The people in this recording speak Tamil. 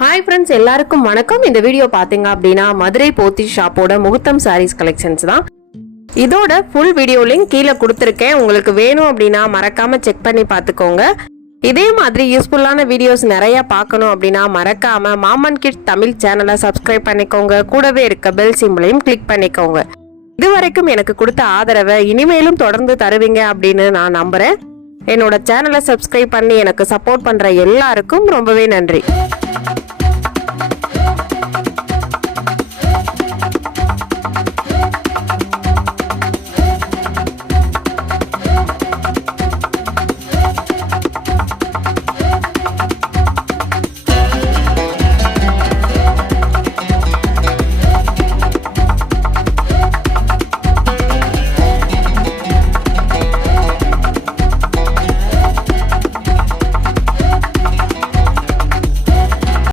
ஹாய் ஃப்ரெண்ட்ஸ், எல்லாருக்கும் வணக்கம். இந்த வீடியோ பாத்தீங்க அப்படின்னா மதுரை போத்தி ஷாப்போட முகூர்த்தம் சாரீஸ் கலெக்ஷன்ஸ் தான். இதோட ஃபுல் வீடியோ லிங்க் கீழே கொடுத்துருக்கேன். உங்களுக்கு வேணும் அப்படின்னா மறக்காம செக் பண்ணி பார்த்துக்கோங்க. இதே மாதிரி யூஸ்ஃபுல்லான வீடியோஸ் நிறைய பார்க்கணும் அப்படின்னா மறக்காம மாமன் கிட்ஸ் தமிழ் சேனலை சப்ஸ்கிரைப் பண்ணிக்கோங்க. கூடவே இருக்க பெல் சிம்பிளையும் கிளிக் பண்ணிக்கோங்க. இதுவரைக்கும் எனக்கு கொடுத்த ஆதரவை இனிமேலும் தொடர்ந்து தருவீங்க அப்படின்னு நான் நம்புறேன். என்னோட சேனலை சப்ஸ்கிரைப் பண்ணி எனக்கு சப்போர்ட் பண்ற எல்லாருக்கும் ரொம்பவே நன்றி.